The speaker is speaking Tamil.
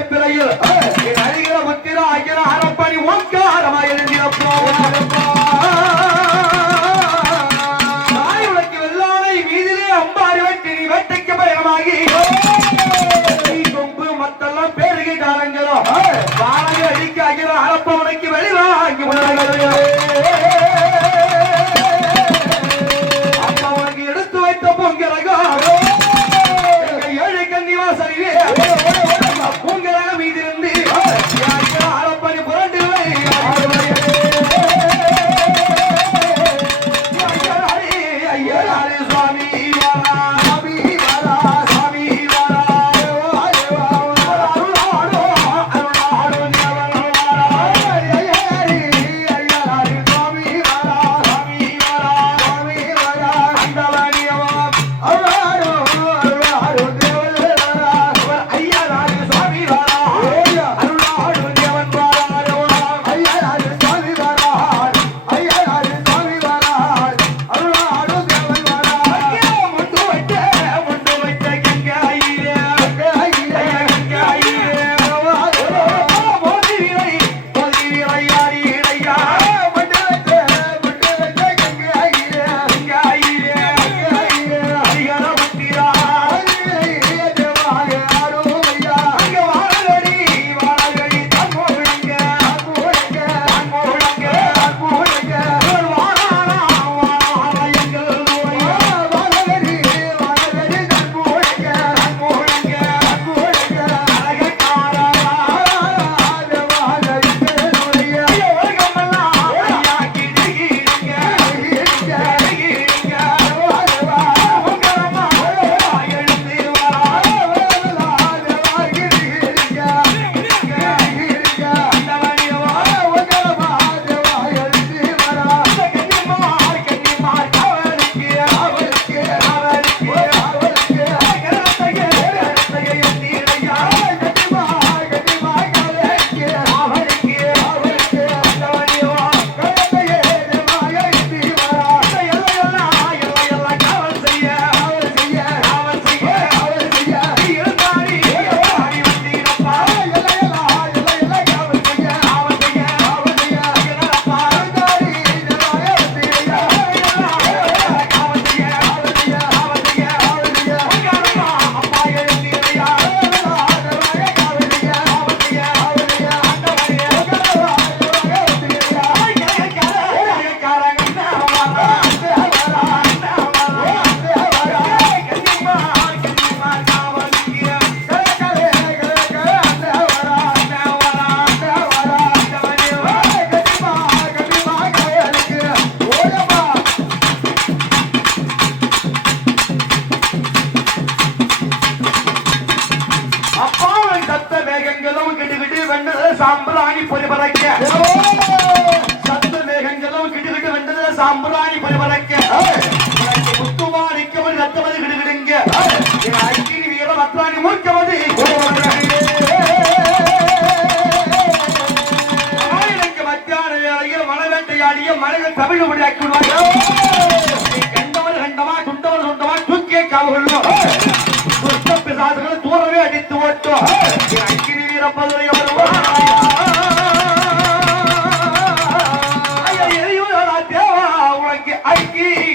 ஒடித்து আলী സാമ്പ്രാണി പരിപറയ്ക്ക. ശബ്ദമേഘങ്ങളും കിടുകിട്ട് വെണ്ടത് സാമ്പ്രാണി പരിപറയ്ക്ക. മുത്തുമാണിക്കവൻ രത്തമത് കിടുകിടുങ്ക. അക്കിനി വീര പത്രാണി മൂർക്കമതി மத்தியான வேளையில் மனவேட்டையாடிய மனித தமிழ் உடையாக்கி கண்டவர் கண்டவா குண்டவர் குண்டவா தூக்கிய காவல்களும் துஷ்ட பிசாசுகளை தூரவே அடித்து ஓட்டும் வீரப்பதுரை அவர் I.